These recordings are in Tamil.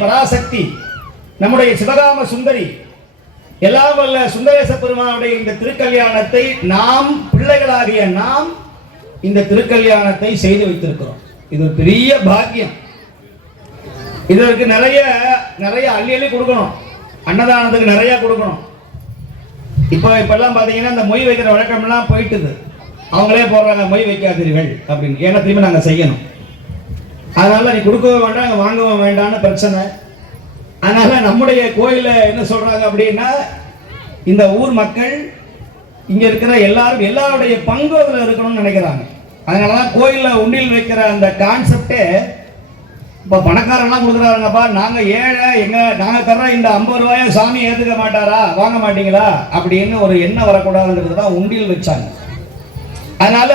பராசக்தி நம்முடைய சிவகாம சுந்தரி எல்லாம் வல்ல சுந்தரேச பெருமானுடைய இந்த திருக்கல்யாணத்தை நாம் பிள்ளைகளாகிய நாம் இந்த திருக்கல்யாணத்தை செய்து வைத்திருக்கிறோம். இது ஒரு பெரிய பாக்கியம். இதற்கு நிறைய அள்ளி அள்ளி கொடுக்கணும். அன்னதானத்துக்கு நிறைய கொடுக்கணும். இப்பெல்லாம் பார்த்தீங்கன்னா இந்த மொய் வைக்கிற வழக்கம்லாம் போயிட்டுது. அவங்களே போடுறாங்க மொய் வைக்காதீர்கள் அப்படின்னு. ஏன்னா திரும்பி நாங்கள் செய்யணும். அதனால நீ கொடுக்கவும் வேண்டாம் வாங்கவும் வேண்டாம்னு பிரச்சனை. அதனால நம்முடைய கோயிலில் என்ன சொல்றாங்க அப்படின்னா, இந்த ஊர் மக்கள் இங்க இருக்கிற எல்லாருடைய பங்கு அதில் இருக்கணும்னு நினைக்கிறாங்க. அதனாலதான் கோயிலில் உண்டியல் வைக்கிற அந்த கான்செப்டே இப்போ பணக்காரெல்லாம் கொடுக்குறாருங்கப்பா, நாங்கள் ஏழை நாங்கள் தர்ற இந்த 50 ரூபாயை சாமி ஏற்றுக்க மாட்டாரா, வாங்க மாட்டீங்களா அப்படின்னு ஒரு எண்ணம் வரக்கூடாதுங்கிறது தான் உண்டியல் வச்சாங்க. அதனால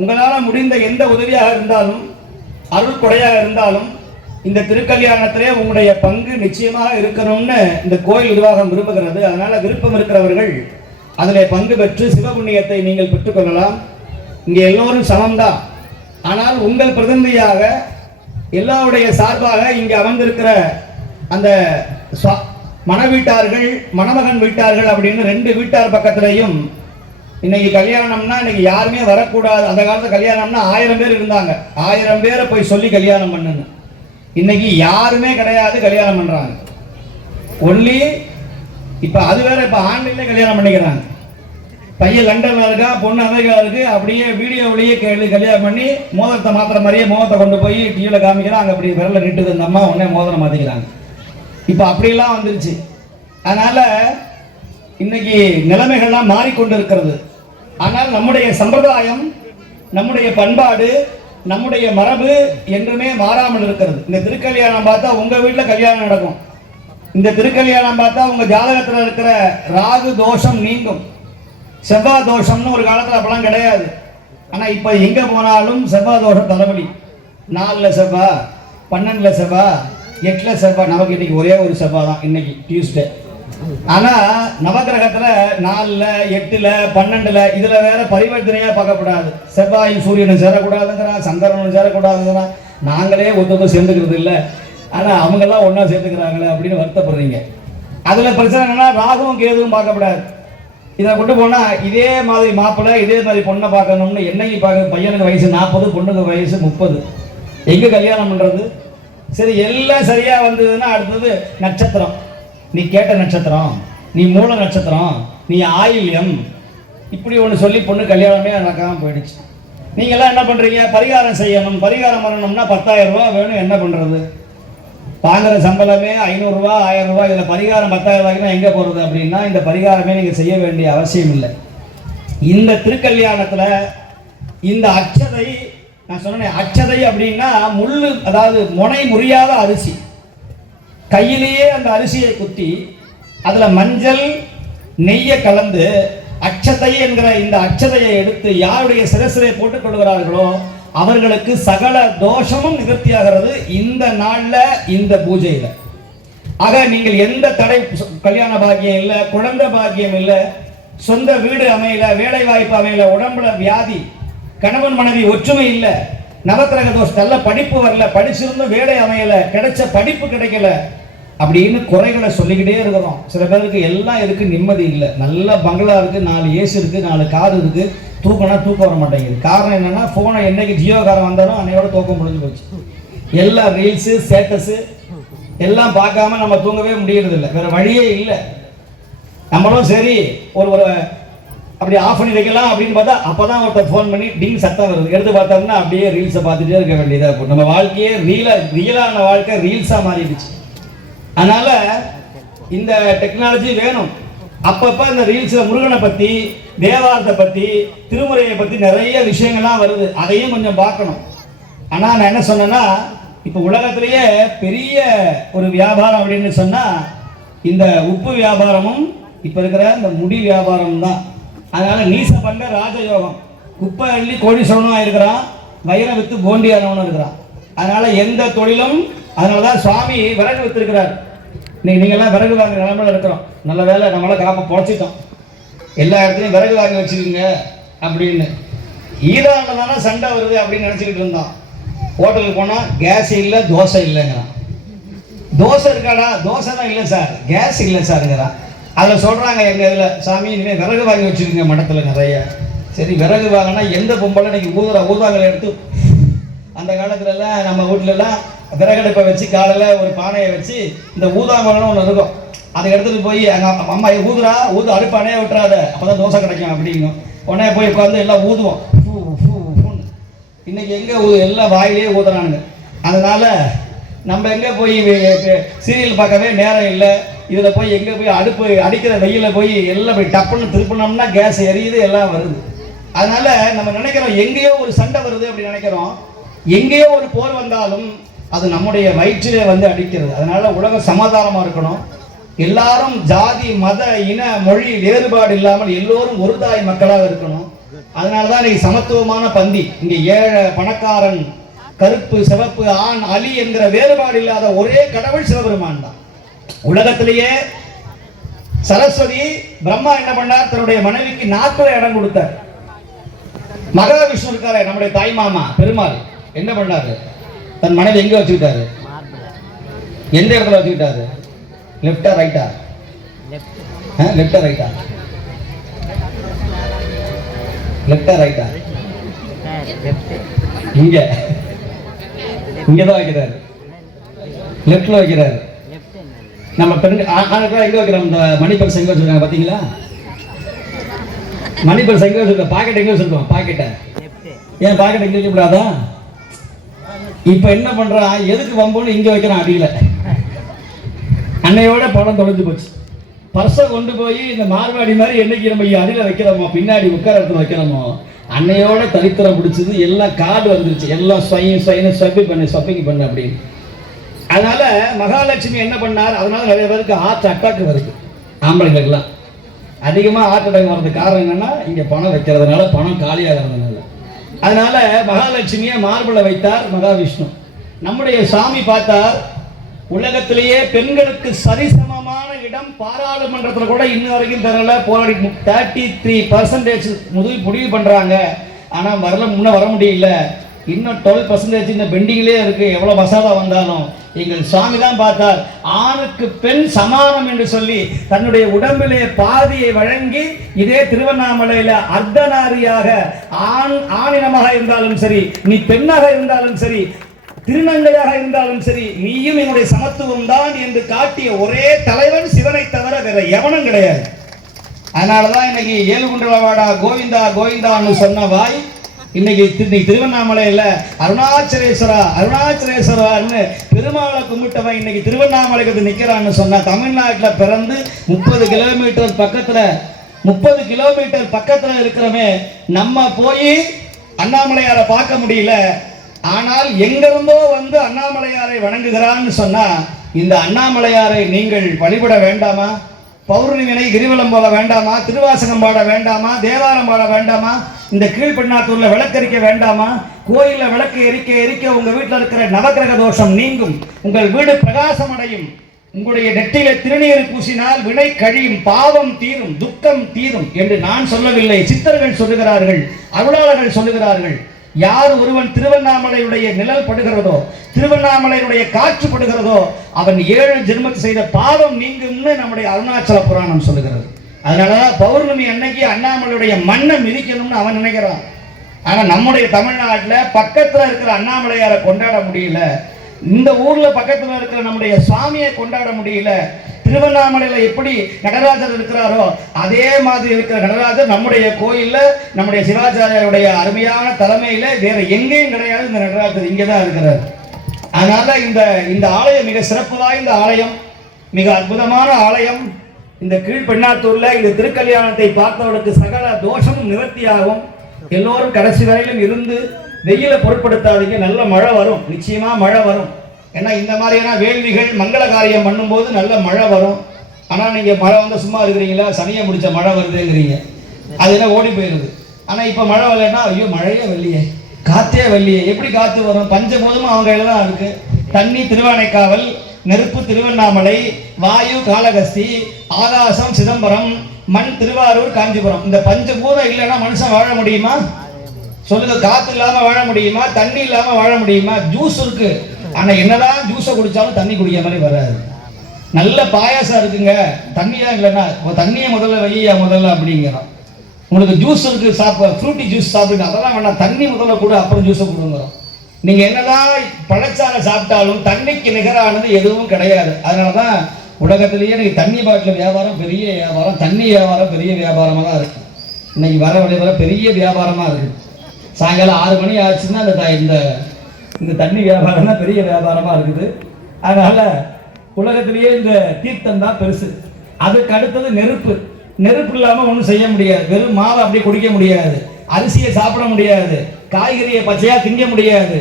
உங்களால் முடிந்த எந்த உதவியாக இருந்தாலும் அருள் கொடையாக இருந்தாலும் இந்த திருக்கல்யாணத்திலே உங்களுடைய பங்கு நிச்சயமாக இருக்கணும்னு இந்த கோயில் நிர்வாகம் விரும்புகிறது. அதனால விருப்பம் இருக்கிறவர்கள் அதில் பங்கு பெற்று சிவபுண்ணியத்தை நீங்கள் பெற்றுக்கொள்ளலாம். இங்கே எல்லோரும் சமம்தான். ஆனால் உங்கள் பிரதிநிதியாக எல்லாருடைய சார்பாக இங்கே அமர்ந்திருக்கிற அந்த மணவீட்டார்கள் மணமகன் வீட்டார்கள் அப்படின்னு 2 வீட்டார் பக்கத்திலையும் இன்னைக்கு கல்யாணம்னா இன்னைக்கு யாருமே வரக்கூடாது. அந்த காலத்துல கல்யாணம்னா 1000 பேர் இருந்தாங்க. 1000 பேரை போய் சொல்லி கல்யாணம் பண்ணுங்க. இன்னைக்கு யாருமே கிடையாது, கல்யாணம் பண்றாங்க. ஒன்லி இப்ப அது வேற, இப்ப ஆன்லைன்ல கல்யாணம் பண்ணிக்கிறாங்க. பையன் லண்டன்ல இருக்கா, பொண்ணு அமெரிக்கா இருக்கு, அப்படியே வீடியோவிலேயே கல்யாணம் பண்ணி மோதிரத்தை மாத்திர மாதிரியே மோதிரத்தை கொண்டு போய் டிவியில் காமிக்கிறாங்க. அப்படி விரல நிட்டுது அந்த அம்மா, உடனே மோதிரம் மாத்திக்கிறாங்க. இப்ப அப்படிலாம் வந்துருச்சு. அதனால இன்னைக்கு நிலைமைகள்லாம் மாறிக்கொண்டு இருக்கிறது. ஆனால் நம்முடைய சம்பிரதாயம், நம்முடைய பண்பாடு, நம்முடைய மரபு என்றுமே மாறாமல் இருக்கிறது. இந்த திருக்கல்யாணம் பார்த்தா உங்க வீட்டில் கல்யாணம் நடக்கும். இந்த திருக்கல்யாணம் பார்த்தா உங்க ஜாதகத்தில் இருக்கிற ராகு தோஷம் நீங்கும். செவ்வாய் தோஷம்னு ஒரு காலத்தில் அப்பெல்லாம் கிடையாது. ஆனால் இப்போ எங்கே போனாலும் செவ்வாய் தோஷம் தலைவலி. 4ல் செவ்வாய், 12ல் செவ்வாய், 8ல் செவ்வாய். நமக்கு இன்னைக்கு ஒரே ஒரு செவ்வாய் தான், இன்னைக்கு டியூஸ்டே. ஆனால் நவகிரகத்தில் 4ல் 8ல் 12ல் இதில் வேற பரிவர்த்தனையாக பார்க்கப்படாது. செவ்வாயும் சூரியனும் சேரக்கூடாதுங்கிறான், சந்திரனும் சேரக்கூடாதுங்கிறான். நாங்களே ஒருத்தரும் சேர்ந்துக்கிறது இல்லை, ஆனால் அவங்கெல்லாம் ஒன்றா சேர்த்துக்கிறாங்களே அப்படின்னு வருத்தப்படுறீங்க. அதில் பிரச்சனை என்னன்னா ராகுவும் கேதுவும் பார்க்கப்படாது. இதை கொண்டு போனால் இதே மாதிரி மாப்பிள்ளை இதே மாதிரி பொண்ணை பார்க்கணும்னு என்னைக்கு பார்க்க, பையனுக்கு வயசு 40, பொண்ணுக்கு வயசு 30. எங்கே கல்யாணம் பண்ணுறது? சரி, எல்லாம் சரியாக வந்ததுன்னா அடுத்தது நட்சத்திரம். நீ கேட்ட நட்சத்திரம், நீ மூல நட்சத்திரம், நீ ஆயில்யம், இப்படி ஒன்று சொல்லி பொண்ணு கல்யாணமே நடக்காமல் போயிடுச்சு. நீங்கள்லாம் என்ன பண்ணுறீங்க? பரிகாரம் செய்யணும், பரிகாரம் பண்ணணும்னா 10,000 ரூபா வேணும். என்ன பண்ணுறது? வாங்குற சம்பளமே 500 ரூபா 1000 ரூபாய். இதில் பரிகாரம் 10,000 ரூபாய்க்குனா எங்கே போகிறது அப்படின்னா இந்த பரிகாரமே நீங்கள் செய்ய வேண்டிய அவசியம் இல்லை. இந்த திருக்கல்யாணத்தில் இந்த அட்சதை, நான் சொன்னேன் அட்சதை அப்படின்னா முள்ளு, அதாவது முனை முறியாத அரிசி. கையிலேயே அந்த அரிசியை குத்தி அதில் மஞ்சள் நெய்யை கலந்து அட்சதை என்கிற இந்த அட்சதையை எடுத்து யாருடைய சிரசிலே போட்டுக் கொள்கிறார்களோ அவர்களுக்கு சகல தோஷமும் நிவர்த்தியாகிறது இந்த நாள்ல, இந்த பூஜையில. ஆக நீங்கள் எந்த தடை, கல்யாண பாக்கியம் இல்லை, குழந்தை பாக்கியம் இல்லை, சொந்த வீடு அமையல, வேலை வாய்ப்பு அமையல, உடம்புல வியாதி, கணவன் மனைவி ஒற்றுமை இல்லை, நவக்கிரக தோஷம், நல்ல படிப்பு வரல, படிச்சிருந்தும் வேலை அமையல, கிடைச்ச படிப்பு கிடைக்கல அப்படின்னு குறைகளை சொல்லிக்கிட்டே இருக்கிறோம். சில பேருக்கு எல்லாம் இருக்கு, நிம்மதி இல்லை. நல்ல பங்களா இருக்கு, 4 ஏசி இருக்கு, 4 கார் இருக்கு, தூக்கம்னா தூக்கம் வர மாட்டேங்குது. காரணம் என்னன்னா போனை என்னைக்கு ஜியோகாரம் வந்தாலும் அன்னையோட தூக்கம் முடிஞ்சு போச்சு. எல்லா ரீல்ஸு ஸ்டேட்டஸு எல்லாம் பார்க்காம நம்ம தூங்கவே முடியறது இல்லை. வேற வழியே இல்லை. நம்மளும் சரி ஒரு அப்படி ஆஃப் பண்ணி வைக்கலாம் அப்படின்னு பார்த்தா அப்பதான் ஒருத்தர் ஃபோன் பண்ணி டிங் சத்தம் வருது. எடுத்து பார்த்தோம்னா அப்படியே ரீல்ஸை பார்த்துட்டே இருக்க வேண்டியதாக இருக்கும். நம்ம வாழ்க்கையே ரியலான வாழ்க்கை ரீல்ஸா மாறிடுச்சு. அதனால இந்த டெக்னாலஜி வேணும். அப்பப்ப இந்த ரீல்ஸ்ல முருகனை பத்தி, தேவாரத்தை பத்தி, திருமுறையை பத்தி நிறைய விஷயங்கள்லாம் வருது. அதையும் கொஞ்சம் பார்க்கணும். ஆனா நான் என்ன சொன்னேன்னா, இப்ப உலகத்திலேயே பெரிய ஒரு வியாபாரம் அப்படின்னு சொன்னா இந்த உப்பு வியாபாரமும் இப்ப இருக்கிற இந்த முடி வியாபாரம் தான். அதனால நீச பண்ட ராஜயோகம், குப்பை அள்ளி கோடீஸ்வரனும் இருக்கிறான், வைரம் வித்து போண்டியானவனும் இருக்கிறான். அதனால எந்த தொழிலும், அதனாலதான் சுவாமி விறகு வித்திருக்கிறார். இன்னைக்கு நீங்கள்லாம் விறகு வாங்குற நிலைமையில இருக்கிறோம். நல்ல வேலை நம்மளால காப்ப பொழைச்சிட்டோம். எல்லா இடத்துலையும் விறகு வாங்கி வச்சுக்கோங்க அப்படின்னு. ஈரானில் தானே சண்டை வருது அப்படின்னு நினச்சிக்கிட்டு இருந்தோம். ஹோட்டலுக்கு போனால் கேஸ் இல்லை, தோசை இல்லைங்கிறான். தோசை இருக்காடா, தோசை தான் இல்லை சார், கேஸ் இல்லை சாருங்கிறான். அதில் சொல்கிறாங்க எங்கள் இதில், சாமி இனிமேல் விறகு வாங்கி வச்சுருக்கீங்க மடத்தில் நிறைய. சரி விறகு வாங்கினா எந்த பொம்பளை இன்னைக்கு ஊதாங்களை எடுத்து, அந்த காலத்துலலாம் நம்ம வீட்டிலலாம் விறகடுப்பை வச்சு காலையில் ஒரு பானையை வச்சு இந்த ஊதாமலைன்னு ஒன்று இருக்கும், அதை எடுத்துகிட்டு போய் எங்கள் அம்மா ஊது அடுப்பானே விட்டுறாத, அப்போ தான் தோசை கிடைக்கும் அப்படிங்கும். உடனே போய் உட்காந்து எல்லாம் ஊதுவோம். இன்னைக்கு எங்கே எல்லாம் வாயிலே ஊதுறானுங்க. அதனால் நம்ம எங்கே போய் சீரியல் பார்க்கவே நேரம் இல்லை. இதில் போய் எங்கே போய் அடுப்பு அடிக்கிற வெயிலில் போய் எல்லாம் போய் டப்புன்னு திருப்பினோம்னா கேஸ் எரியுது, எல்லாம் வருது. அதனால நம்ம நினைக்கிறோம் எங்கேயோ ஒரு சண்டை வருது அப்படி நினைக்கிறோம். எங்கேயோ ஒரு போர் வந்தாலும் அது நம்முடைய வயிற்றிலே வந்து அடிக்கிறது. அதனால உலகம் சமாதானமாக இருக்கணும். எல்லாரும் ஜாதி மத இன மொழி வேறுபாடு இல்லாமல் எல்லோரும் ஒரு தாய் மக்களாக இருக்கணும். அதனால தான் இன்னைக்கு சமத்துவமான பந்தி. இங்கே ஏழை பணக்காரன், கருப்பு சிவப்பு, ஆண் அலி என்கிற வேறுபாடு இல்லாத ஒரே கடவுள் சிவபெருமான் தான். உலகத்திலேயே சரஸ்வதி பிரம்மா என்ன பண்ணார், தன்னுடைய மனைவிக்கு நாக்குல இடம் கொடுத்தார். மகாவிஷ்ணு இருக்காரு, நம்முடைய தாய் மாமா பெருமாள் என்ன பண்ணாரு, தன் மனைவி எங்க வச்சுக்கிட்டாரு, எந்த இடத்துல வச்சுக்கிட்டாரு, லெஃப்டா ரைட்டா, லெஃப்டா ரைட்டா, லெஃப்டா ரைட்டா, இங்க இங்கதான் வைக்கிறாரு, லெஃப்ட்ல வைக்கிறாரு. நம்ம பெண் ஆணுக்கெல்லாம் எங்க வைக்கிறோம், இந்த மணிப்பர்ஸ் எங்க வச்சிருக்காங்க பாத்தீங்களா, மணிப்பர்ஸ் எங்க வச்சிருக்கோம், பாக்கெட் எங்க வச்சிருக்கோம், பாக்கெட்டை ஏன் பாக்கெட் எங்க வைக்கப்படாதா? இப்ப என்ன பண்றான், எதுக்கு வம்போன்னு இங்க வைக்கிறான் அடியில. அன்னையோட பணம் தொலைஞ்சு போச்சு. பர்ஸை கொண்டு போய் இந்த மார்வாடி மாதிரி என்னைக்கு நம்ம அடியில வைக்கிறோமோ, பின்னாடி உட்கார இடத்துல வைக்கிறோமோ, அன்னையோட தரித்திரம் பிடிச்சது. எல்லாம் கார்டு வந்துருச்சு, எல்லாம் ஷாப்பிங் பண்ண அப்படின்னு. அதனால மகாலட்சுமி என்ன பண்ணார், அதனால நிறைய பேருக்கு ஹார்ட் அட்டாக் வருது. ஆம்பளைங்களுக்கெல்லாம் அதிகமாக ஹார்ட் அட்டாக் வர்றதுக்கு காரணம் என்னன்னா, இங்க பணம் வைக்கிறதுனால, பணம் காலியாகிறதுனால. அதனால மகாலட்சுமியை மார்பிள வைத்தார் மகாவிஷ்ணு. நம்முடைய சாமி பார்த்தார், உலகத்திலேயே பெண்களுக்கு சரிசமமான இடம் பாராளுமன்றத்தில் கூட இன்ன வரைக்கும் தரல. போராடி 33% முடிவு பண்றாங்க. ஆனா முன்ன வர முடியல. இன்னும் 12% இந்த பெண்டிங்லேயே இருக்கு. எவ்வளவு மசாலா வந்தாலும் எங்கள் சுவாமி தான் பார்த்தார், ஆணுக்கு பெண் சமானம் என்று சொல்லி தன்னுடைய உடம்பிலே பாதியை வழங்கி, இதே திருவண்ணாமலையில அர்த்தநாரியாக ஆணினமாக இருந்தாலும் சரி, நீ பெண்ணாக இருந்தாலும் சரி, திருநங்கையாக இருந்தாலும் சரி, நீயும் என்னுடைய சமத்துவம் தான் என்று காட்டிய ஒரே தலைவன் சிவனை தவிர வேற எவனும் கிடையாது. அதனாலதான் இன்னைக்கு ஏழுகுண்டலவாடா கோவிந்தா கோவிந்தான்னு சொன்ன வாய் இன்னைக்கு திருவண்ணாமலையில அருணாச்சலேஸ்வரான்னு பெருமாளை கும்பிட்டவன் இன்னைக்கு திருவண்ணாமலைக்கு வந்து நிக்கிறான்னு சொன்னா, தமிழ்நாட்டில் பிறந்து 30 கிலோமீட்டர் பக்கத்துல இருக்கிறவே நம்ம போய் அண்ணாமலையாரை பார்க்க முடியல. ஆனால் எங்கிருந்தோ வந்து அண்ணாமலையாரை வணங்குகிறான்னு சொன்னா, இந்த அண்ணாமலையாரை நீங்கள் வழிபட வேண்டாமா? பௌர்ணமினை கிரிவலம் போக வேண்டாமா? திருவாசகம் பாட வேண்டாமா? தேவாரம் பாட வேண்டாமா? இந்த கீழ்பெண்ணாத்தூர்ல விளக்கரிக்க வேண்டாமா? கோயில்ல விளக்கு எரிக்க உங்க வீட்டில் இருக்கிற நவக்கிரக தோஷம் நீங்கும், உங்கள் வீடு பிரகாசம் அடையும், உங்களுடைய நெற்றியில திருநீர் பூசினால் வினை கழியும், பாவம் தீரும், துக்கம் தீரும் என்று நான் சொல்லவில்லை. சித்தர்கள் சொல்லுகிறார்கள், அருளாளர்கள் சொல்லுகிறார்கள். யார் ஒருவன் திருவண்ணாமலையுடைய நிழல் படுகிறதோ, திருவண்ணாமலையுடைய காற்று படுகிறதோ, அவன் 7 ஜென்மத்தை செய்த பாவம் நீங்கும்னு நம்முடைய அருணாச்சல புராணம் சொல்லுகிறது. அதனாலதான் பௌர்ணமி அன்னைக்கு அண்ணாமலையுடைய மண்ணை மிதிக்கணும்னு அவன் நினைக்கிறான். ஆனா நம்முடைய தமிழ்நாட்டில் பக்கத்துல இருக்கிற அண்ணாமலையாரை கொண்டாட முடியல. இந்த ஊர்ல பக்கத்துல இருக்கிற நம்முடைய சுவாமியை கொண்டாட முடியல. திருவண்ணாமலையில எப்படி நடராஜர் இருக்கிறாரோ அதே மாதிரி இருக்கிற நடராஜர் நம்முடைய கோயில்ல, நம்முடைய சிவாச்சாரியருடைய அருமையான தலைமையில வேற எங்கேயும் கிடையாது. இந்த நடராஜர் இங்கதான் இருக்கிறார். அதனால இந்த ஆலயம் மிக சிறப்பு வாய்ந்த ஆலயம், மிக அற்புதமான ஆலயம். இந்த கீழ்பெண்ணாத்தூர்ல இந்த திருக்கல்யாணத்தை பார்த்தவர்களுக்கு சகல தோஷமும் நிவர்த்தியாகும். எல்லோரும் கடைசி வரையிலும் இருந்து வெயில பொருட்படுத்தாதீங்க. நல்ல மழை வரும், நிச்சயமா மழை வரும். ஏன்னா இந்த மாதிரியான வேள்விகள் மங்கள காரியம் பண்ணும்போது நல்ல மழை வரும். ஆனால் நீங்கள் மழை வந்து சும்மா இருக்கிறீங்களா, சனியை முடிச்ச மழை வருதுங்கிறீங்க, அது என்ன ஓடி போயிடுது. ஆனால் இப்போ மழை வரலைன்னா, ஐயோ மழையே வெள்ளியே, காற்றே வெள்ளியே, எப்படி காற்று வரும்? பஞ்சபூதமும் அவங்க கையில் தான் இருக்கு. தண்ணி திருவானைக்காவல், நெருப்பு திருவண்ணாமலை, வாயு காளகஸ்தி, ஆகாசம் சிதம்பரம், மண் திருவாரூர் காஞ்சிபுரம். இந்த பஞ்சபூதம் இல்லைன்னா மனுஷன் வாழ முடியுமா? சொல்லுங்க. காற்று இல்லாமல் வாழ முடியுமா? தண்ணி இல்லாமல் வாழ முடியுமா? ஜூஸ் இருக்கு, ஆனா என்னதான் ஜூஸை குடிச்சாலும் தண்ணி குடிக்கிற மாதிரி வராது. நல்ல பாயாசம் இருக்குங்க, தண்ணியா இல்லைன்னா தண்ணியை முதல்ல வையா முதல்ல அப்படிங்கிறோம். உங்களுக்கு ஜூஸ் இருக்கு ஃப்ரூட்டி ஜூஸ் சாப்பிடுங்க, அதெல்லாம் வேண்டாம், தண்ணி முதல்ல கூட அப்புறம் ஜூஸை கொடுங்கிறோம். நீங்க என்னதான் பழச்சாறை சாப்பிட்டாலும் தண்ணிக்கு நிகரானது எதுவும் கிடையாது. அதனாலதான் உலகத்திலேயே எனக்கு தண்ணி பாட்டில் வியாபாரம் பெரிய வியாபாரம், தண்ணி வியாபாரம் பெரிய வியாபாரமாக தான் இருக்கு. இன்னைக்கு வர பெரிய வியாபாரமாக இருக்கு. சாயங்காலம் 6 மணி ஆச்சுன்னா இந்த தண்ணி வியாபாரம் தான் பெரிய வியாபாரமாக இருக்குது. அதனால உலகத்திலேயே இந்த தீர்த்தம் தான் பெருசு. அதுக்கு அடுத்தது நெருப்பு. நெருப்பு இல்லாமல் ஒன்றும் செய்ய முடியாது. வெறும் மாவை அப்படியே குடிக்க முடியாது, அரிசியை சாப்பிட முடியாது, காய்கறியை பச்சையாக திங்க முடியாது.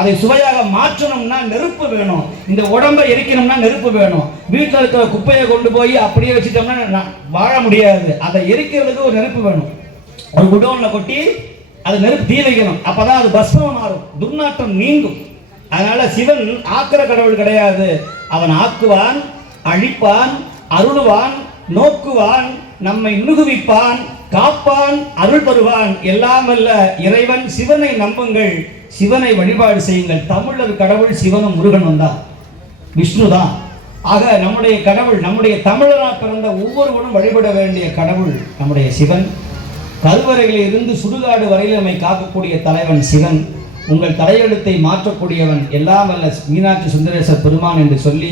அதை சுவையாக மாற்றணும்னா நெருப்பு வேணும். இந்த உடம்பை எரிக்கணும்னா நெருப்பு வேணும். வீட்டில் இருக்கிற குப்பையை கொண்டு போய் அப்படியே வச்சுட்டோம்னா வாழ முடியாது. அதை எரிக்கிறதுக்கு ஒரு நெருப்பு வேணும். ஒரு குடோனில் கொட்டி அது நெருப்பு தீ வைக்கணும், அப்பதான் அது பஸ்மம் மாறும், துர்நாற்றம் நீங்கும். அதனால சிவன் ஆக்கிற கடவுள் கிடையாது. அவன் ஆக்குவான், அழிப்பான், அருள்வான், நோக்குவான், நம்மை நுகுவிப்பான், காப்பான், அருள் தருவான். எல்லாம் வல்ல இறைவன் சிவனை நம்புங்கள், சிவனை வழிபாடு செய்யுங்கள். தமிழர் கடவுள் சிவனும் முருகனும் தான், விஷ்ணு தான். ஆக நம்முடைய கடவுள், நம்முடைய தமிழராக பிறந்த ஒவ்வொருவரும் வழிபட வேண்டிய கடவுள் நம்முடைய சிவன். கருவறைகளில் இருந்து சுடுகாடு வரையில் நம்மை காக்கக்கூடிய தலைவன் சிவன். உங்கள் தலையெழுத்தை மாற்றக்கூடியவன் எல்லாம் வல்ல மீனாட்சி சுந்தரேஸ்வர் பெருமான் என்று சொல்லி,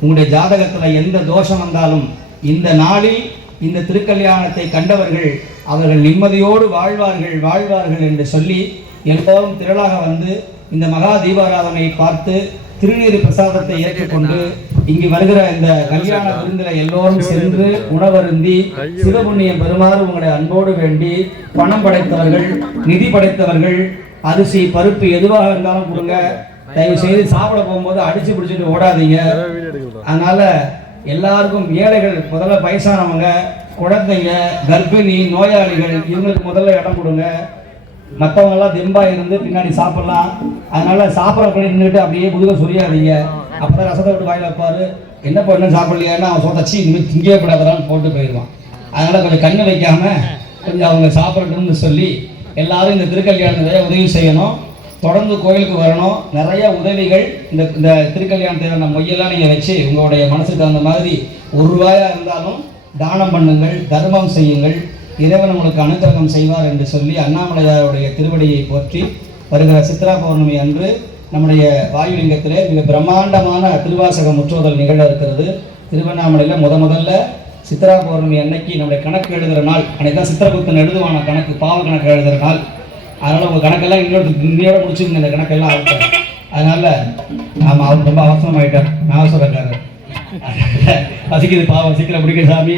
உங்களுடைய ஜாதகத்தில் எந்த தோஷம் வந்தாலும் இந்த நாளில் இந்த திருக்கல்யாணத்தை கண்டவர்கள் அவர்கள் நிம்மதியோடு வாழ்வார்கள் என்று சொல்லி எல்லோரும் திரளாக வந்து இந்த மகா தீபாராதனை பார்த்து திருநீர் பிரசாதத்தை ஏற்றுக்கொண்டு இங்கு வருகிற இந்த கல்யாண விருந்தில் எல்லோரும் சென்று உணவருந்தி சிவபுண்ணியம் பெறுமாறு உங்களை அன்போடு வேண்டி, பணம் படைத்தவர்கள், நிதி படைத்தவர்கள், அரிசி பருப்பு எதுவாக இருந்தாலும் கொடுங்க. தயவு செய்து சாப்பிட போகும்போது அடிச்சு பிடிச்சிட்டு ஓடாதீங்க. அதனால எல்லாருக்கும், ஏழைகள் முதல்ல, வயசானவங்க, குழந்தைங்க, கர்ப்பிணி, நோயாளிகள், இவங்களுக்கு முதல்ல இடம் கொடுங்க. மற்றவங்க எல்லாம் தெம்பா இருந்து பின்னாடி சாப்பிடலாம். அதனால சாப்பிட்ற நின்றுட்டு அப்படியே முதுக சொரியாதீங்க. அப்பதான் ரசத்தை விட்டு வாயில வைப்பாரு, என்னப்பா இன்னும் சாப்பிடலையான்னு அவன் சொத்தச்சு இனிமேல் திங்கே கூடாதான்னு போட்டு போயிடுவான். அதனால கொஞ்சம் கண்ணு வைக்காம கொஞ்சம் அவங்க சாப்பிடணும்னு சொல்லி எல்லாரும் இந்த திருக்கல்யாணத்தை உதவி செய்யணும். தொடர்ந்து கோயிலுக்கு வரணும். நிறைய உதவிகள் இந்த திருக்கல்யாணத்தை நம்ம மொய்யெல்லாம் நீங்கள் வச்சு உங்களுடைய மனசுக்கு தகுந்த மாதிரி ₹1 இருந்தாலும் தானம் பண்ணுங்கள், தர்மம் செய்யுங்கள். இறைவன் உங்களுக்கு அனுகிரகம் செய்வார் என்று சொல்லி அண்ணாமலையாருடைய திருவடியை போற்றி வருகிற சித்ரா பௌர்ணமி அன்று நம்முடைய வாயுலிங்கத்திலே மிக பிரம்மாண்டமான திருவாசக முற்றோதல் நிகழ இருக்கிறது. திருவண்ணாமலையில் முதல்ல சித்ரா பௌர்ணமி அன்னைக்கு நம்முடைய கணக்கு எழுதுகிற நாள். அன்னைக்கு தான் சித்திரகுப்தன் எழுதுவான கணக்கு, பாவ கணக்கு எழுதுகிற நாள். அதனால் உங்கள் கணக்கெல்லாம் இன்னையோட முடிச்சுங்க, இந்த கணக்கெல்லாம் ஆகிட்டார். அதனால் ஆமாம், அவர் ரொம்ப அவசரமாயிட்டார், நான் சொல்கிறாரு பசிக்குது பாவம், சீக்கிரம் பிடிக்க சாமி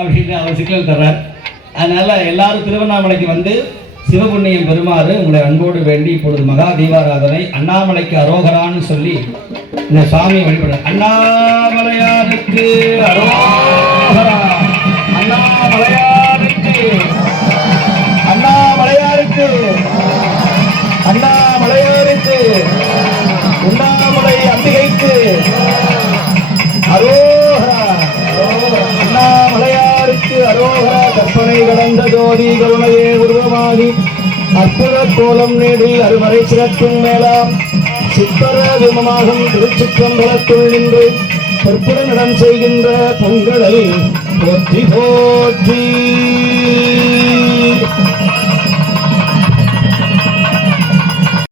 அப்படின்னு அவர் சிக்கல் தர்றார். அதனால் எல்லாரும் திருவண்ணாமலைக்கு வந்து சிவபுண்ணியம் பெறுமாறு உங்களை அன்போடு வேண்டி இப்பொழுது மகா தீபாராதனை அண்ணாமலைக்கு அரோகரான்னு சொல்லி இந்த சுவாமியை வழிபட. அண்ணாமலையாருக்கு அரோகரா, அண்ணாமலையாருக்கு, அண்ணாமலையாருக்கு, அண்ணாமலையாருக்கு, உண்ணாமலை அம்பிகைக்கு அரோகரா, அண்ணாமலையாருக்கு அரோகரா. கற்பனை கடந்த ஜோதி கருணையே உருவமாகி அற்புத கோலம் நேடி அருமறை சிறக்கும் மேலாம் சித்தர விமமாகும் திருச்சிற்றம்பலத்துள் நின்று பொற்புடனிடம் செய்கின்ற பொங்கலை போற்றி போற்றி.